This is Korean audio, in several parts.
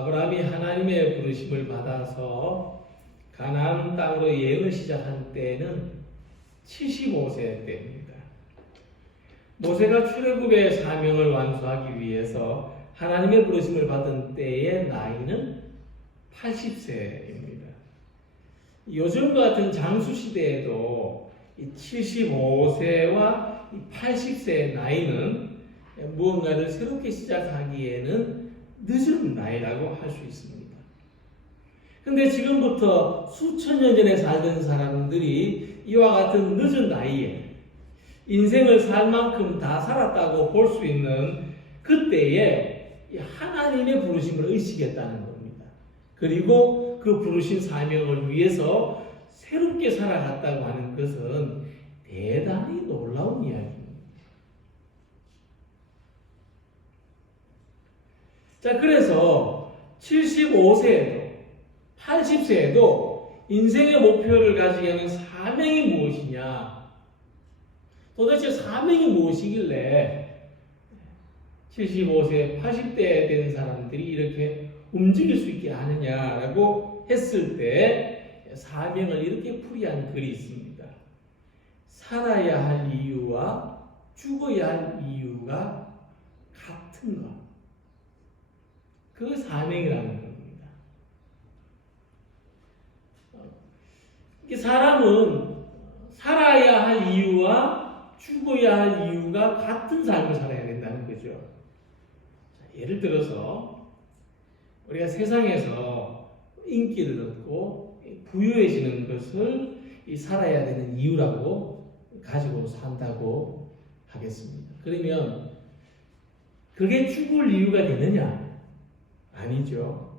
아브라함이 하나님의 부르심을 받아서 가나안 땅으로 여행을 시작한 때는 75세 때입니다. 모세가 출애굽의 사명을 완수하기 위해서 하나님의 부르심을 받은 때의 나이는 80세입니다. 요즘 같은 장수 시대에도 75세와 80세의 나이는 무언가를 새롭게 시작하기에는 늦은 나이라고 할 수 있습니다. 근데 지금부터 수천 년 전에 살던 사람들이 이와 같은 늦은 나이에 인생을 살 만큼 다 살았다고 볼 수 있는 그때에 하나님의 부르심을 의식했다는 겁니다. 그리고 그 부르신 사명을 위해서 새롭게 살아갔다고 하는 것은 대단히 놀라운 이야기입니다. 자, 그래서 75세에도 80세에도 인생의 목표를 가지게 하는 사명이 무엇이냐? 도대체 사명이 무엇이길래 75세, 80대 된 사람들이 이렇게 움직일 수 있게 하느냐라고 했을 때 사명을 이렇게 풀이한 글이 있습니다. 살아야 할 이유와 죽어야 할 이유가 같은 것. 그 사명이라는 겁니다. 사람은 살아야 할 이유와 죽어야 할 이유가 같은 삶을 살아야 된다는 거죠. 예를 들어서 우리가 세상에서 인기를 얻고 부유해지는 것을 살아야 되는 이유라고 가지고 산다고 하겠습니다. 그러면 그게 죽을 이유가 되느냐? 아니죠.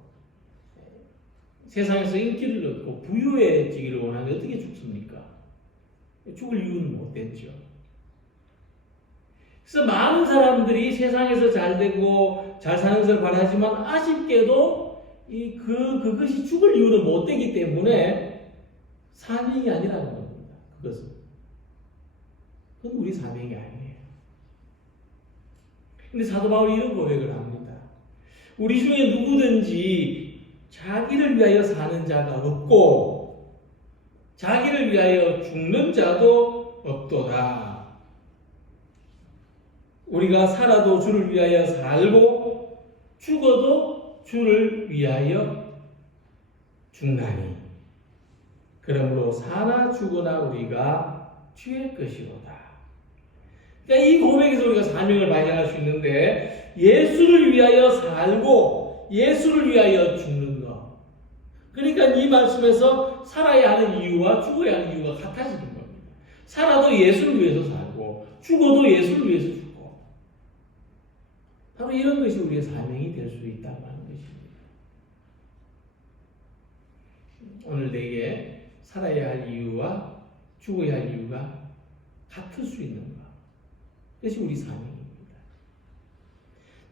세상에서 인기를 얻고 부유해지기를 원하는데 어떻게 죽습니까? 죽을 이유는 못 됐죠. 그래서 많은 사람들이 세상에서 잘 되고 잘 사는 것을 바라지만 아쉽게도 그것이 죽을 이유는 못 되기 때문에 사명이 아니라는 겁니다. 그건 우리 사명이 아니에요. 근데 사도 바울이 이런 고백을 합니다. 우리 중에 누구든지 자기를 위하여 사는 자가 없고 자기를 위하여 죽는 자도 없도다. 우리가 살아도 주를 위하여 살고 죽어도 주를 위하여 죽나니 그러므로 사나 죽으나 우리가 주의 것이로다. 그러니까 이 고백에서 우리가 사명을 발견할 수 있는데 예수를 위하여 살고 예수를 위하여 죽는 것. 그러니까 이 말씀에서 살아야 하는 이유와 죽어야 하는 이유가 같아지는 겁니다. 살아도 예수를 위해서 살고 죽어도 예수를 위해서 죽고 바로 이런 것이 우리의 사명이 될 수 있다고 하는 것입니다. 오늘 내게 살아야 할 이유와 죽어야 할 이유가 같을 수 있는 것. 그것이 우리 사명입니다.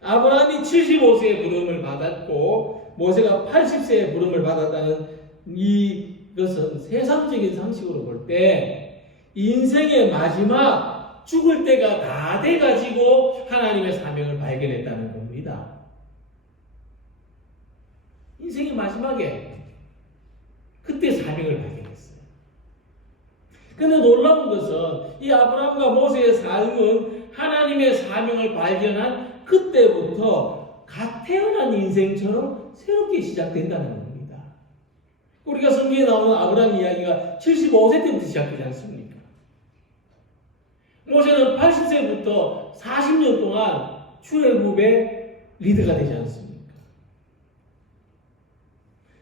아브라함이 75세의 부름을 받았고 모세가 80세의 부름을 받았다는 이것은 세상적인 상식으로 볼 때 인생의 마지막 죽을 때가 다 돼가지고 하나님의 사명을 발견했다는 겁니다. 인생의 마지막에 그때 사명을 발견했어요. 그런데 놀라운 것은 이 아브라함과 모세의 삶은 하나님의 사명을 발견한 그때부터 갓 태어난 인생처럼 새롭게 시작된다는 겁니다. 우리가 성경에 나오는 아브라함 이야기가 75세 때부터 시작되지 않습니까? 모세는 80세부터 40년 동안 출애굽의 리더가 되지 않습니까?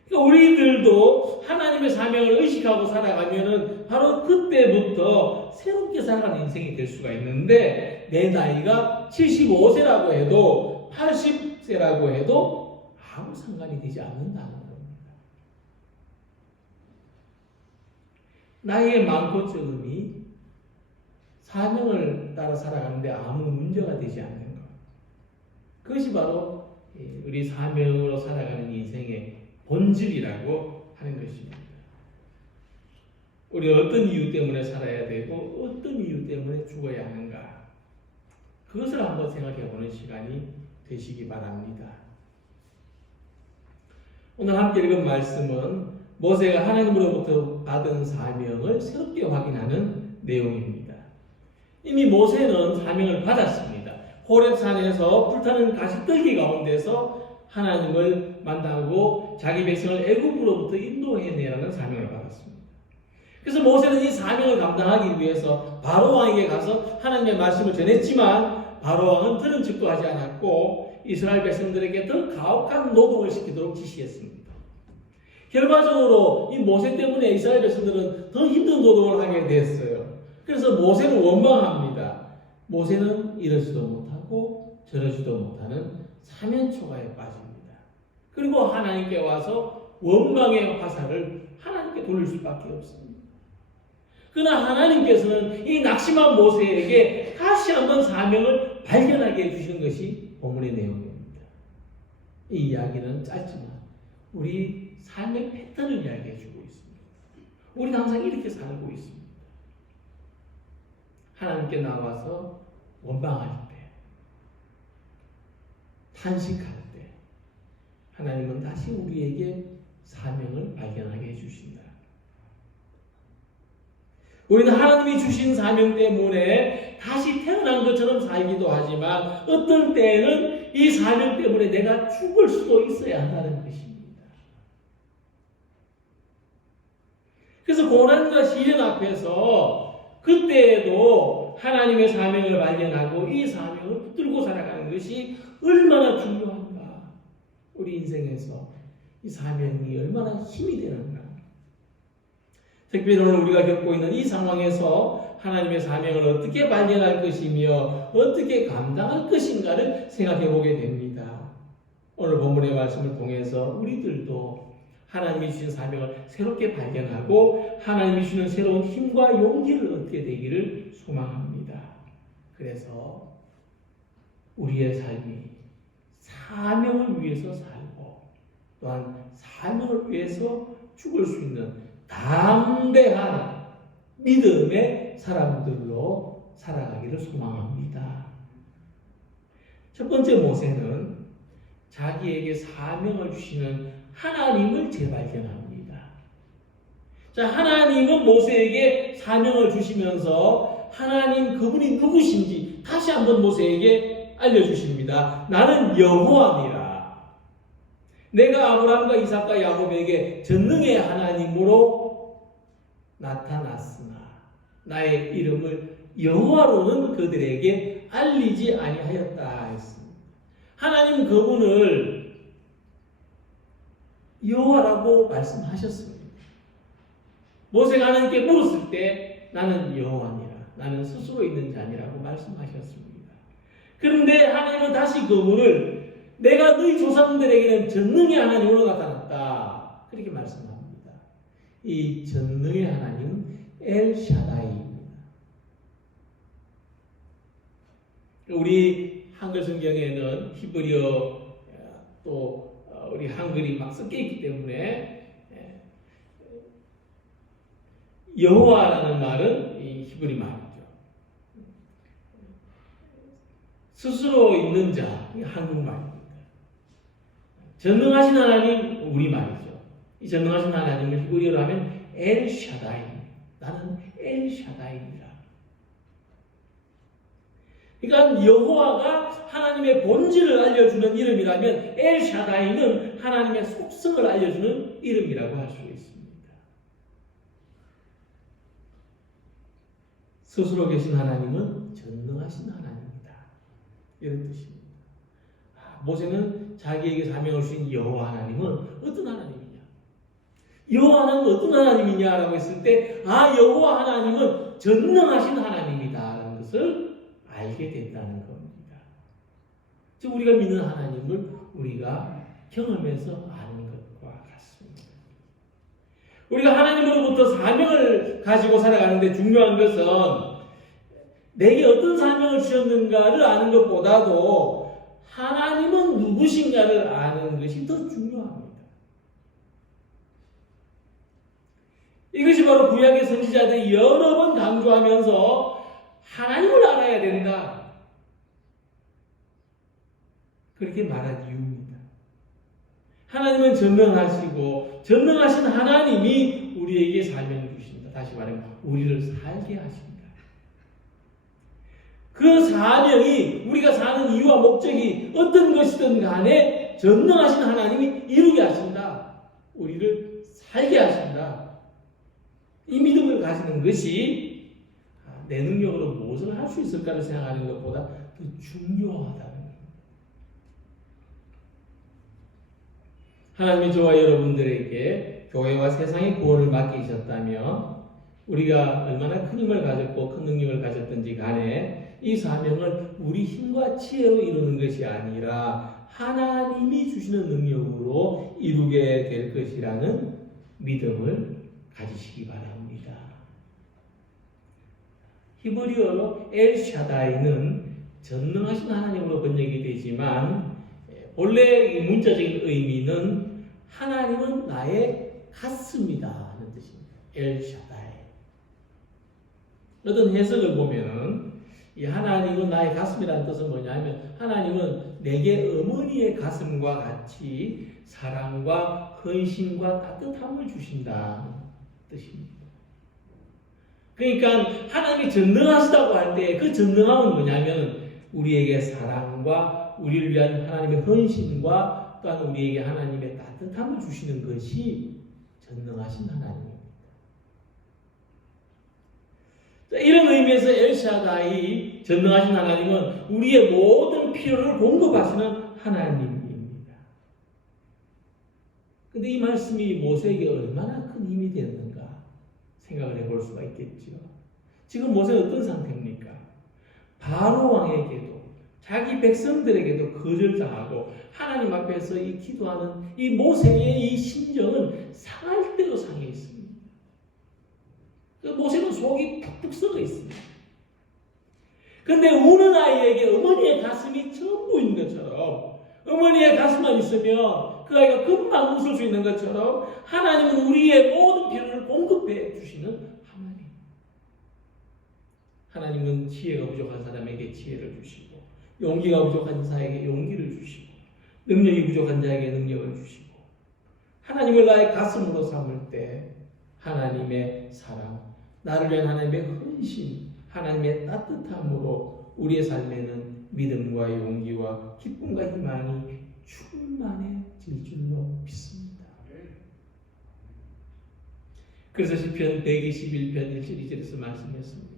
그러니까 우리들도 하나님의 사명을 의식하고 살아가면은 바로 그때부터 새롭게 살아가는 인생이 될 수가 있는데 내 나이가 75세라고 해도 80세라고 해도 아무 상관이 되지 않는다는 겁니다. 나이의 많고 적음이 사명을 따라 살아가는데 아무 문제가 되지 않는 것. 그것이 바로 우리 사명으로 살아가는 인생의 본질이라고 하는 것입니다. 우리 어떤 이유 때문에 살아야 되고 어떤 이유 때문에 죽어야 하는가. 그것을 한번 생각해 보는 시간이 되시기 바랍니다. 오늘 함께 읽은 말씀은 모세가 하나님으로부터 받은 사명을 새롭게 확인하는 내용입니다. 이미 모세는 사명을 받았습니다. 호렙산에서 불타는 가시떨기 가운데서 하나님을 만나고 자기 백성을 애굽으로부터 인도해내라는 사명을 받았습니다. 그래서 모세는 이 사명을 감당하기 위해서 바로 왕에게 가서 하나님의 말씀을 전했지만 바로 왕은 들은 척도 하지 않았고 이스라엘 백성들에게 더 가혹한 노동을 시키도록 지시했습니다. 결과적으로 이 모세 때문에 이스라엘 백성들은 더 힘든 노동을 하게 됐어요. 그래서 모세는 원망합니다. 모세는 이러지도 못하고 저러지도 못하는 사면초가에 빠집니다. 그리고 하나님께 와서 원망의 화살을 하나님께 돌릴 수밖에 없습니다. 그러나 하나님께서는 이 낙심한 모세에게 다시 한번 사명을 발견하게 해주시는 것이 본문의 내용입니다. 이 이야기는 짧지만 우리 삶의 패턴을 이야기해 주고 있습니다. 우리는 항상 이렇게 살고 있습니다. 하나님께 나와서 원망할 때, 탄식할 때 하나님은 다시 우리에게 사명을 발견하게 해주신다. 우리는 하나님이 주신 사명 때문에 다시 태어난 것처럼 살기도 하지만 어떤 때에는 이 사명 때문에 내가 죽을 수도 있어야 한다는 것입니다. 그래서 고난과 시련 앞에서 그때에도 하나님의 사명을 발견하고 이 사명을 붙들고 살아가는 것이 얼마나 중요한가. 우리 인생에서 이 사명이 얼마나 힘이 되는가. 특별히 오늘 우리가 겪고 있는 이 상황에서 하나님의 사명을 어떻게 발견할 것이며 어떻게 감당할 것인가를 생각해 보게 됩니다. 오늘 본문의 말씀을 통해서 우리들도 하나님이 주신 사명을 새롭게 발견하고 하나님이 주시는 새로운 힘과 용기를 얻게 되기를 소망합니다. 그래서 우리의 삶이 사명을 위해서 살고 또한 사명을 위해서 죽을 수 있는 담대한 믿음의 사람들로 살아가기를 소망합니다. 첫 번째 모세는 자기에게 사명을 주시는 하나님을 재발견합니다. 자, 하나님은 모세에게 사명을 주시면서 하나님 그분이 누구신지 다시 한번 모세에게 알려주십니다. 나는 여호와니라. 내가 아브라함과 이삭과 야곱에게 전능의 하나님으로 나타났으나 나의 이름을 여호와로는 그들에게 알리지 아니하였다 했습니다. 하나님 그분을 여호와라고 말씀하셨습니다. 모세가 하나님께 물었을 때 나는 여호와니라, 나는 스스로 있는 자니라고 말씀하셨습니다. 그런데 하나님은 다시 그분을 내가 너희 조상들에게는 전능의 하나님으로 나타났다. 그렇게 말씀합니다. 이 전능의 하나님은 엘샤다이입니다. 우리 한글 성경에는 히브리어 또 우리 한글이 막 섞여 있기 때문에 여호와라는 말은 이 히브리 말이죠. 스스로 있는 자, 이 한국말입니다. 전능하신 하나님, 우리말이죠. 이 전능하신 하나님을 히브리어로 하면 엘샤다이. 나는 엘샤다이입니다. 그러니까 여호와가 하나님의 본질을 알려주는 이름이라면 엘샤다이는 하나님의 속성을 알려주는 이름이라고 할 수 있습니다. 스스로 계신 하나님은 전능하신 하나님이다. 이런 뜻입니다. 모세는 자기에게 사명을 주신 여호와 하나님은 어떤 하나님이냐? 여호와 하나님은 어떤 하나님이냐라고 했을 때 여호와 하나님은 전능하신 하나님이다라는 것을 알게 된다는 겁니다. 즉 우리가 믿는 하나님을 우리가 경험해서 아는 것과 같습니다. 우리가 하나님으로부터 사명을 가지고 살아가는데 중요한 것은 내게 어떤 사명을 주셨는가를 아는 것보다도 하나님은 누구신가를 아는 것이 더 중요합니다. 이것이 바로 구약의 선지자들이 여러 번 강조하면서 하나님을 알아야 된다. 그렇게 말한 이유입니다. 하나님은 전능하시고 전능하신 하나님이 우리에게 사명을 주신다. 다시 말하면 우리를 살게 하신다. 그 사명이 우리가 사는 이유와 목적이 어떤 것이든 간에 전능하신 하나님이 이루게 하신다. 우리를 살게 하신다. 이 믿음을 가지는 것이 내 능력으로 무엇을 할 수 있을까를 생각하는 것보다 더 중요하다는 겁니다. 하나님이 저와 여러분들에게 교회와 세상의 구원을 맡기셨다면 우리가 얼마나 큰 힘을 가졌고 큰 능력을 가졌든지 간에 이 사명을 우리 힘과 지혜로 이루는 것이 아니라 하나님이 주시는 능력으로 이루게 될 것이라는 믿음을 가지시기 바랍니다. 히브리어로 엘샤다이는 전능하신 하나님으로 번역이 되지만 본래 이 문자적인 의미는 하나님은 나의 같습니다 하는 뜻입니다. 엘샤다이. 어떤 해석을 보면은 이 하나님은 나의 가슴이라는 뜻은 뭐냐면 하나님은 내게 어머니의 가슴과 같이 사랑과 헌신과 따뜻함을 주신다는 뜻입니다. 그러니까 하나님이 전능하시다고 할 때 그 전능함은 뭐냐면 우리에게 사랑과 우리를 위한 하나님의 헌신과 또한 우리에게 하나님의 따뜻함을 주시는 것이 전능하신 하나님입니다. 이런 의미에서 엘샤다이 전능하신 하나님은 우리의 모든 필요를 공급하시는 하나님입니다. 그런데 이 말씀이 모세에게 얼마나 큰 힘이 되었는가 생각을 해볼 수가 있겠죠. 지금 모세는 어떤 상태입니까? 바로 왕에게도 자기 백성들에게도 거절당하고 하나님 앞에서 이 기도하는 이 모세의 이 심정은 상할 대로 상해 있습니다. 모세는 속이 푹푹 썩어 있습니다. 그런데 우는 아이에게 어머니의 가슴이 전부 있는 것처럼 어머니의 가슴만 있으면 그 아이가 금방 웃을 수 있는 것처럼 하나님은 우리의 모든 필요를 공급해 주시는 하나님. 하나님은 지혜가 부족한 사람에게 지혜를 주시고 용기가 부족한 자에게 용기를 주시고 능력이 부족한 자에게 능력을 주시고 하나님을 나의 가슴으로 삼을 때 하나님의 사랑, 나를 위한 하나님의 헌신, 하나님의 따뜻함으로 우리의 삶에는 믿음과 용기와 기쁨과 희망이 충만해질 줄로 믿습니다. 그래서 시편 121편 1절 2절에서 말씀했습니다.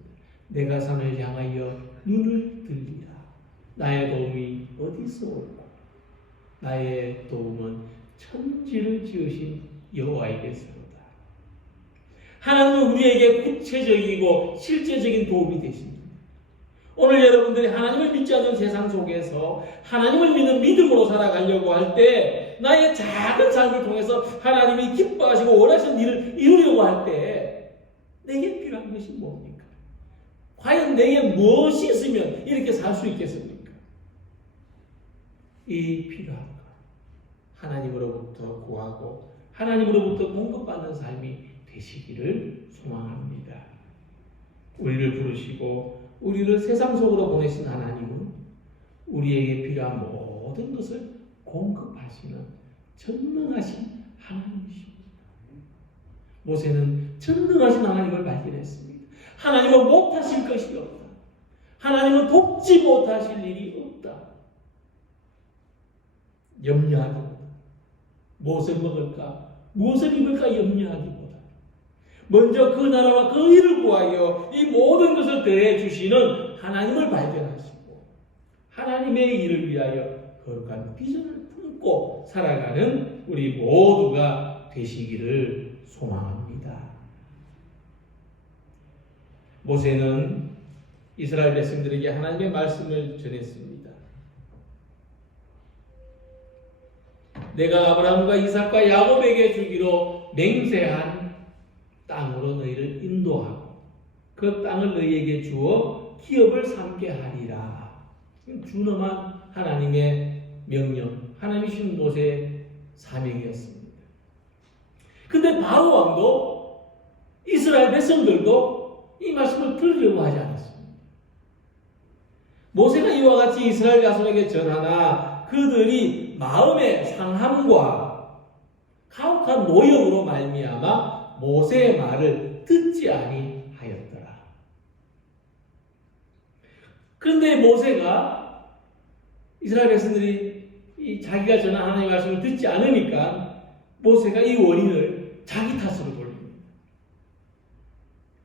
내가 산을 향하여 눈을 들리라. 나의 도움이 어디서 올까? 나의 도움은 천지를 지으신 여호와에게서로다. 하나님은 우리에게 구체적이고 실제적인 도움이 되십니다. 오늘 여러분들이 하나님을 믿지 않는 세상 속에서 하나님을 믿는 믿음으로 살아가려고 할 때 나의 작은 삶을 통해서 하나님이 기뻐하시고 원하시는 일을 이루려고 할 때 내게 필요한 것이 뭡니까? 과연 내게 무엇이 있으면 이렇게 살 수 있겠습니까? 이 필요한 것 하나님으로부터 구하고 하나님으로부터 공급받는 삶이 되시기를 소망합니다. 우리를 부르시고 우리를 세상 속으로 보내신 하나님은 우리에게 필요한 모든 것을 공급하시는 전능하신 하나님이십니다. 모세는 전능하신 하나님을 발견했습니다. 하나님은 못하실 것이 없다. 하나님은 돕지 못하실 일이 없다. 염려하기보다 무엇을 먹을까? 무엇을 입을까 염려하기보다 먼저 그 나라와 그 일을 구하여 이 모든 것을 더해 주시는 하나님을 발견하시고 하나님의 일을 위하여 거룩한 비전을 품고 살아가는 우리 모두가 되시기를 소망합니다. 모세는 이스라엘 백성들에게 하나님의 말씀을 전했습니다. 내가 아브라함과 이삭과 야곱에게 주기로 맹세한 땅으로 너희를 인도하고 그 땅을 너희에게 주어 기업을 삼게 하리라. 준엄한 하나님의 명령, 하나님이 주신 모세의 사명이었습니다. 근데 바로 왕도 이스라엘 백성들도 이 말씀을 들으려고 하지 않았습니다. 모세가 이와 같이 이스라엘 자손에게 전하나 그들이 마음의 상함과 가혹한 노역으로 말미암아 모세의 말을 듣지 아니하였더라. 그런데 모세가 이스라엘 백성들이 자기가 전한 하나님의 말씀을 듣지 않으니까 모세가 이 원인을 자기 탓으로 돌립니다.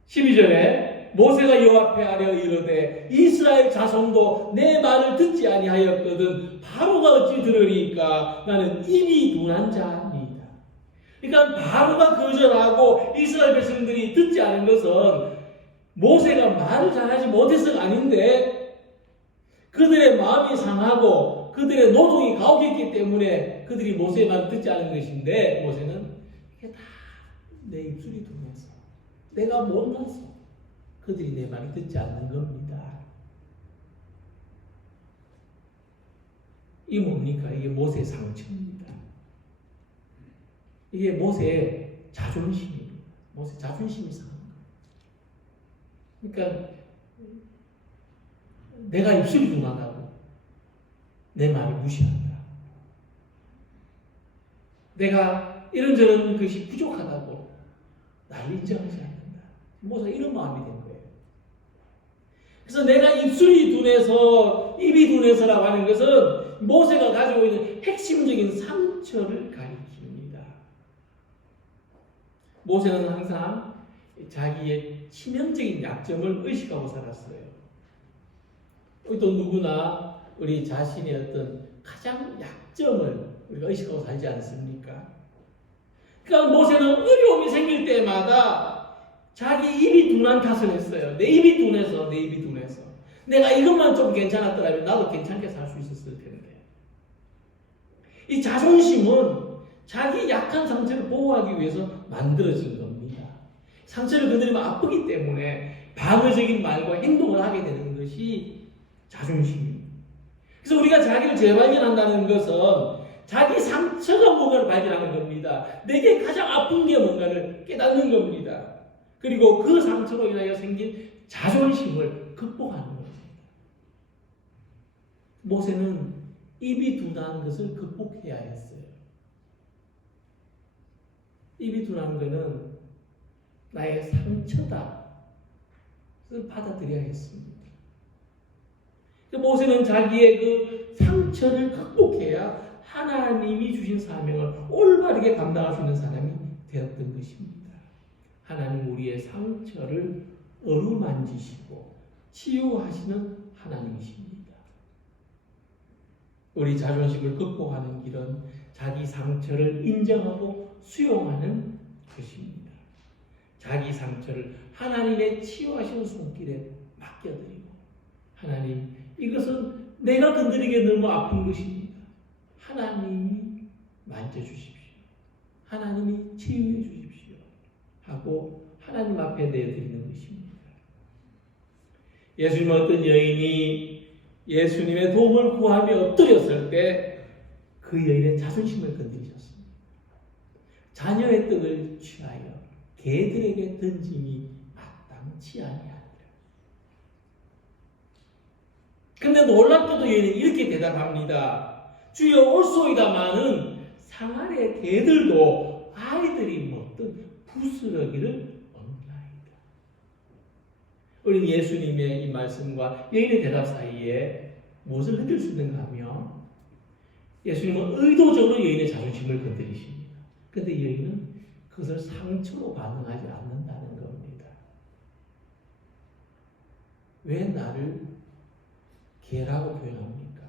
12절에 모세가 여호와 앞에 아뢰어 이르되 이스라엘 자손도 내 말을 듣지 아니하였거든 바로가 어찌 들으리까 나는 입이 둔한 자니이다. 그러니까 바로가 거절하고 이스라엘 백성들이 듣지 않은 것은 모세가 말을 잘하지 못해서가 아닌데 그들의 마음이 상하고 그들의 노동이 가혹했기 때문에 그들이 모세의 말을 듣지 않은 것인데 모세는 이게 다 내 입술이 둔해서 내가 못나서 그들이 내 말을 듣지 않는 겁니다. 이 뭡니까? 이게 모세의 상처입니다. 이게 모세의 자존심입니다. 모세 자존심이 상한 거예요. 그러니까 내가 입술이 둔하다고 내 말을 무시한다. 내가 이런저런 것이 부족하다고 나를 인정하지 않는다. 모세가 이런 마음이 된 거예요. 그래서 내가 입술이 둔해서 입이 둔해서라고 하는 것은 모세가 가지고 있는 핵심적인 상처를 가리킵니다. 모세는 항상 자기의 치명적인 약점을 의식하고 살았어요. 또 누구나 우리 자신의 어떤 가장 약점을 우리가 의식하고 살지 않습니까? 그러니까 모세는 어려움이 생길 때마다 자기 입이 둔한 탓을 했어요. 내 입이 둔해서. 내가 이것만 좀 괜찮았더라면 나도 괜찮게 살 수 있었을 텐데. 이 자존심은 자기 약한 상처를 보호하기 위해서 만들어진 겁니다. 상처를 건드리면 아프기 때문에 방어적인 말과 행동을 하게 되는 것이 자존심입니다. 그래서 우리가 자기를 재발견한다는 것은 자기 상처가 뭔가를 발견하는 겁니다. 내게 가장 아픈 게 뭔가를 깨닫는 겁니다. 그리고 그 상처로 인하여 생긴 자존심을 극복하는 겁니다. 모세는 입이 둔한 것을 극복해야 했어요. 입이 둔한 것은 나의 상처다. 그것을 받아들여야 했습니다. 모세는 자기의 그 상처를 극복해야 하나님이 주신 사명을 올바르게 감당할 수 있는 사람이 되었던 것입니다. 하나님 우리의 상처를 어루만지시고 치유하시는 하나님이십니다. 우리 자존심을 극복하는 길은 자기 상처를 인정하고 수용하는 것입니다. 자기 상처를 하나님의 치유하시는 손길에 맡겨드리고 하나님 이것은 내가 건드리기에 너무 아픈 것입니다. 하나님이 만져주십시오. 하나님이 치유해 주십시오. 하고 하나님 앞에 내드리는 것입니다. 예수님 어떤 여인이 예수님의 도움을 구하며 엎드렸을 때 그 여인의 자존심을 건드리셨습니다. 자녀의 떡을 취하여 개들에게 던짐이 마땅치 아니하니라. 근데 놀랍게도 여인은 이렇게 대답합니다. 주여 올소이다마는 상아래 개들도 아이들이 먹던 부스러기를 얻나이다. 우리는 예수님의 이 말씀과 여인의 대답 사이에 무엇을 느낄 수 있는가 하면 예수님은 의도적으로 여인의 자존심을 건드리십니다. 그런데 여인은 그것을 상처로 반응하지 않는다는 겁니다. 왜 나를 개라고 표현합니까?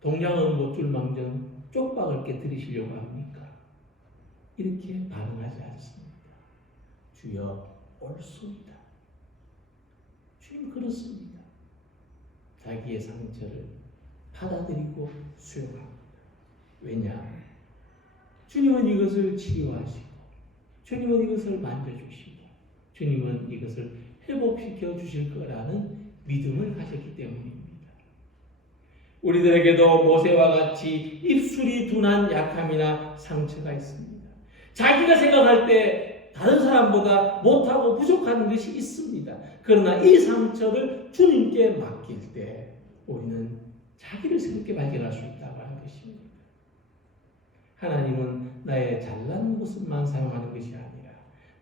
동양은 못줄망정 쪽박을 깨뜨리시려고 합니까? 이렇게 반응하지 않습니다. 주여 옳소이다. 주님 그렇습니다. 자기의 상처를 받아들이고 수용합니다. 왜냐? 주님은 이것을 치유하시고 주님은 이것을 만져주시고 주님은 이것을 회복시켜 주실 거라는 믿음을 가졌기 때문입니다. 우리들에게도 모세와 같이 입술이 둔한 약함이나 상처가 있습니다. 자기가 생각할 때 다른 사람보다 못하고 부족한 것이 있습니다. 그러나 이 상처를 주님께 맡길 때 우리는 자기를 새롭게 발견할 수 있다고 하는 것입니다. 하나님은 나의 잘난 모습만 사용하는 것이 아니라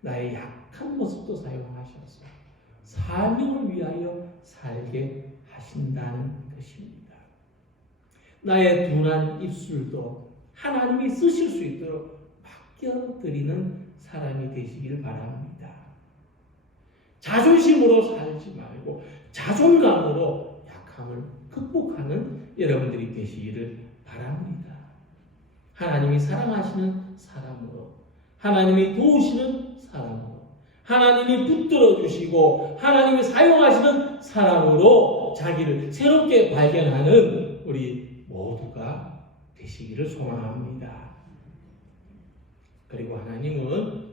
나의 약한 모습도 사용하셔서 사명을 위하여 살게 하신다는 것입니다. 나의 둔한 입술도 하나님이 쓰실 수 있도록 맡겨드리는 사람이 되시길 바랍니다. 자존심으로 살지 말고 자존감으로 약함을 극복하는 여러분들이 되시기를 바랍니다. 하나님이 사랑하시는 사람으로, 하나님이 도우시는 사람으로, 하나님이 붙들어 주시고 하나님이 사용하시는 사람으로 자기를 새롭게 발견하는 우리 모두가 되시기를 소망합니다. 그리고 하나님은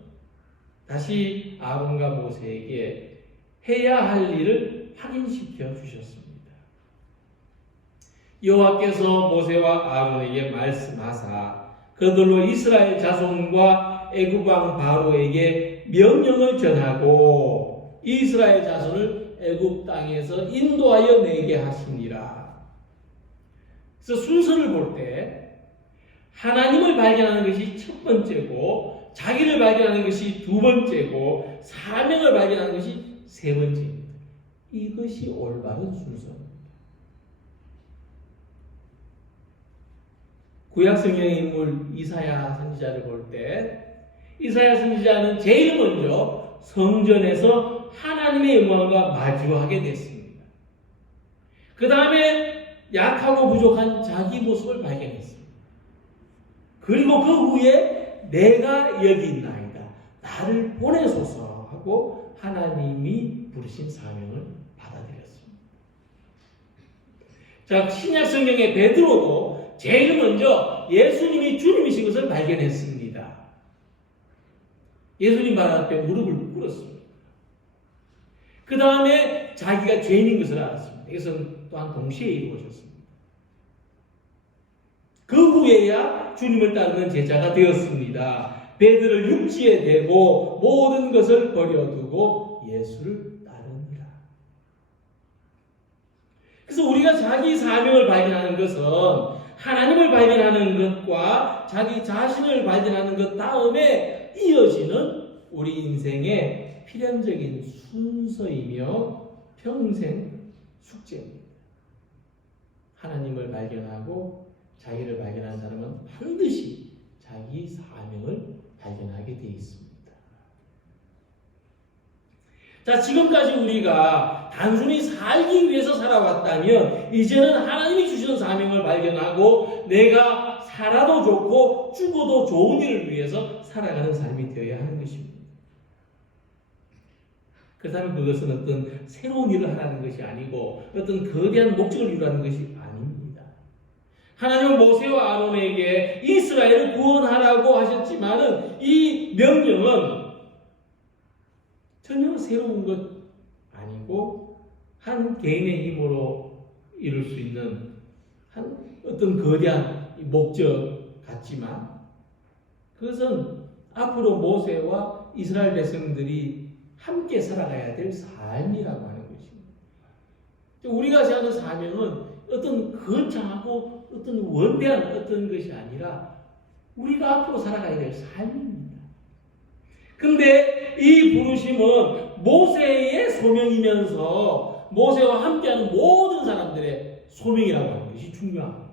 다시 아론과 모세에게 해야 할 일을 확인시켜 주셨습니다. 여호와께서 모세와 아론에게 말씀하사 그들로 이스라엘 자손과 애굽 왕 바로에게 명령을 전하고 이스라엘 자손을 애굽 땅에서 인도하여 내게 하시니라. 그래서 순서를 볼 때 하나님을 발견하는 것이 첫 번째고 자기를 발견하는 것이 두 번째고 사명을 발견하는 것이 세 번째입니다. 이것이 올바른 순서입니다. 구약 성경의 인물 이사야 선지자를 볼 때 이사야 선지자는 제일 먼저 성전에서 하나님의 영광과 마주하게 됐습니다. 그 다음에 약하고 부족한 자기 모습을 발견했습니다. 그리고 그 후에 내가 여기 있나이다, 나를 보내소서 하고 하나님이 부르신 사명을 받아들였습니다. 자, 신약 성경의 베드로도 제일 먼저 예수님이 주님이신 것을 발견했습니다. 예수님 말 앞에 무릎을 꿇었습니다. 그 다음에 자기가 죄인인 것을 알았습니다. 이것은 또한 동시에 이루어졌습니다. 그 후에야 주님을 따르는 제자가 되었습니다. 베드로를 육지에 대고 모든 것을 버려두고 예수를 따릅니다. 그래서 우리가 자기 사명을 발견하는 것은 하나님을 발견하는 것과 자기 자신을 발견하는 것 다음에 이어지는 우리 인생의 필연적인 순서이며 평생 숙제입니다. 하나님을 발견하고 자기를 발견한 사람은 반드시 자기 사명을 발견하게 되어 있습니다. 자, 지금까지 우리가 단순히 살기 위해서 살아왔다면 이제는 하나님이 주시는 사명을 발견하고 내가 살아도 좋고 죽어도 좋은 일을 위해서 살아가는 삶이 되어야 하는 것입니다. 그렇다면 그것은 어떤 새로운 일을 하라는 것이 아니고 어떤 거대한 목적을 이루라는 것이 아닙니다. 하나님은 모세와 아론에게 이스라엘을 구원하라고 하셨지만은 이 명령은 전혀 새로운 것 아니고 한 개인의 힘으로 이룰 수 있는 한 어떤 거대한 목적 같지만 그것은 앞으로 모세와 이스라엘 백성들이 함께 살아가야 될 삶이라고 하는 것입니다. 우리가 하는 사명은 어떤 거창하고 어떤 원대한 어떤 것이 아니라 우리가 앞으로 살아가야 될 삶입니다. 그런데 이 부르심은 모세의 소명이면서 모세와 함께하는 모든 사람들의 소명이라고 하는 것이 중요합니다.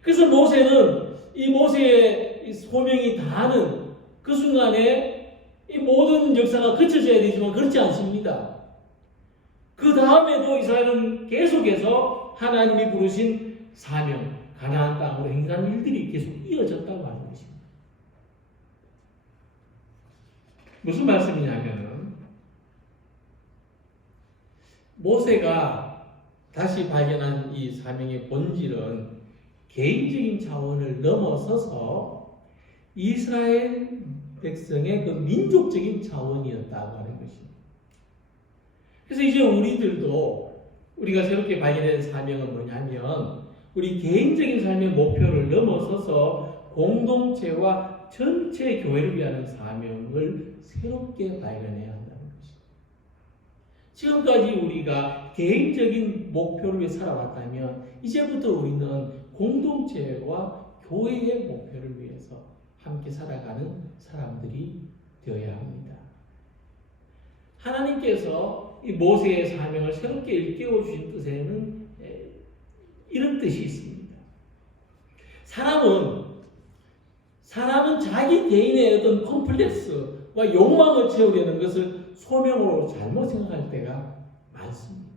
그래서 모세는 이 모세의 소명이 다하는 그 순간에 이 모든 역사가 그쳐져야 되지만 그렇지 않습니다. 그 다음에도 이스라엘은 계속해서 하나님이 부르신 사명, 가나안 땅으로 행하는 일들이 계속 이어졌다고 하는 것입니다. 무슨 말씀이냐면은 모세가 다시 발견한 이 사명의 본질은 개인적인 차원을 넘어서서 이스라엘 백성의 그 민족적인 차원이었다고 하는 것입니다. 그래서 이제 우리가 새롭게 발견된 사명은 뭐냐면 우리 개인적인 삶의 목표를 넘어서서 공동체와 전체 교회를 위한 사명을 새롭게 발견해야 한다는 것입니다. 지금까지 우리가 개인적인 목표를 위해 살아왔다면 이제부터 우리는 공동체와 교회의 목표를 위해서 함께 살아가는 사람들이 되어야 합니다. 하나님께서 이 모세의 사명을 새롭게 일깨워 주신 뜻에는 이런 뜻이 있습니다. 사람은 자기 개인의 어떤 컴플렉스와 욕망을 채우려는 것을 소명으로 잘못 생각할 때가 많습니다.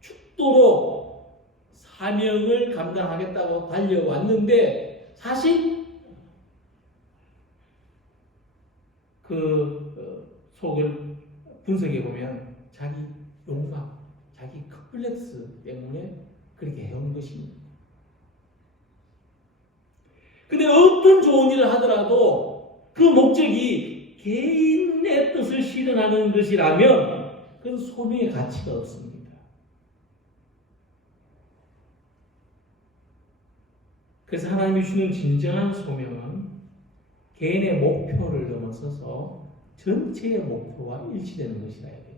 축도로 사명을 감당하겠다고 달려왔는데 사실 그 속을 분석해 보면 자기 욕망, 자기 컴플렉스 때문에 그렇게 해온 것입니다. 근데 어떤 좋은 일을 하더라도 그 목적이 개인의 뜻을 실현하는 것이라면 그건 소명의 가치가 없습니다. 그래서 하나님이 주는 진정한 소명은 개인의 목표를 넘어서서 전체의 목표와 일치되는 것이라야 됩니다.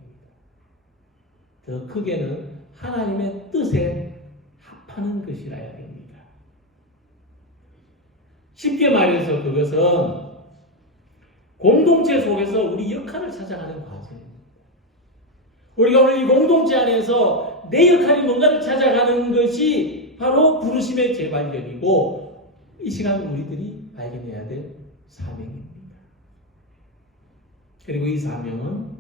더 크게는 하나님의 뜻에 합하는 것이라야 됩니다. 쉽게 말해서 그것은 공동체 속에서 우리 역할을 찾아가는 과정입니다. 우리가 오늘 이 공동체 안에서 내 역할이 뭔가를 찾아가는 것이 바로 부르심의 재발견이고 이 시간 우리들이 발견해야 될 사명입니다. 그리고 이 사명은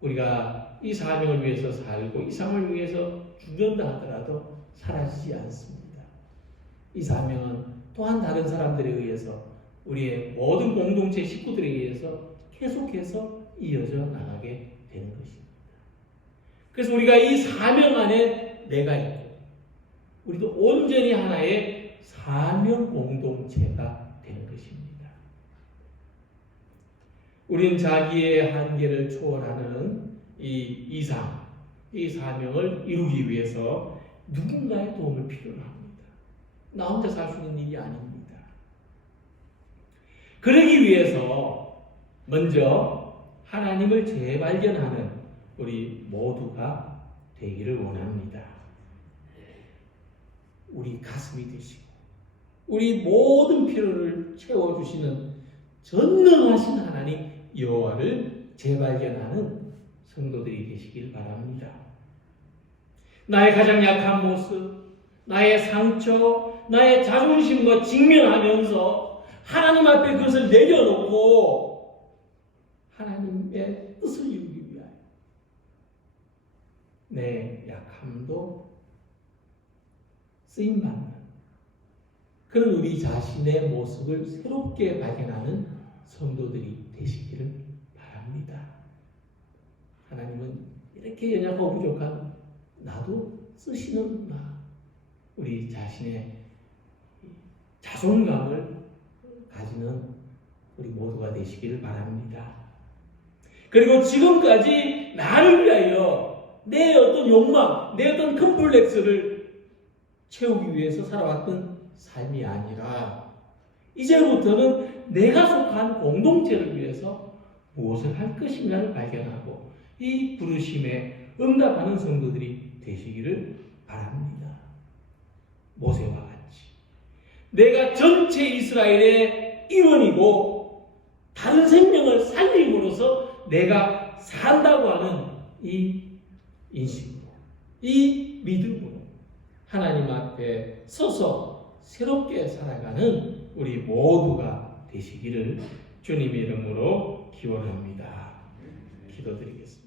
우리가 이 사명을 위해서 살고 이 사명을 위해서 죽는다 하더라도 사라지지 않습니다. 이 사명은 또한 다른 사람들에 의해서 우리의 모든 공동체 식구들에 의해서 계속해서 이어져 나가게 되는 것입니다. 그래서 우리가 이 사명 안에 내가 있고 우리도 온전히 하나의 사명 공동체가 되는 것입니다. 우리는 자기의 한계를 초월하는 이 이상, 이 사명을 이루기 위해서 누군가의 도움을 필요로 합니다. 나 혼자 살 수 있는 일이 아닙니다. 그러기 위해서 먼저 하나님을 재발견하는 우리 모두가 되기를 원합니다. 우리 가슴이 되시고 우리 모든 필요를 채워주시는 전능하신 하나님 여호와를 재발견하는 성도들이 되시길 바랍니다. 나의 가장 약한 모습, 나의 상처, 나의 자존심과 직면하면서 하나님 앞에 그것을 내려놓고 하나님의 뜻을 이루기 위하여 내 약함도 쓰임받는 그런 우리 자신의 모습을 새롭게 발견하는 성도들이 되시기를 바랍니다. 하나님은 이렇게 연약하고 부족한 나도 쓰시는구나. 우리 자신의 자존감을 가지는 우리 모두가 되시기를 바랍니다. 그리고 지금까지 나를 위하여 내 어떤 욕망, 내 어떤 컴플렉스를 채우기 위해서 살아왔던 삶이 아니라 이제부터는 내가 속한 공동체를 위해서 무엇을 할 것인가를 발견하고 이 부르심에 응답하는 성도들이 되시기를 바랍니다. 모세와 같이 내가 전체 이스라엘의 일원이고 다른 생명을 살림으로써 내가 산다고 하는 이 인식으로 이 믿음으로 하나님 앞에 서서 새롭게 살아가는 우리 모두가 되시기를 주님의 이름으로 기원합니다. 기도드리겠습니다.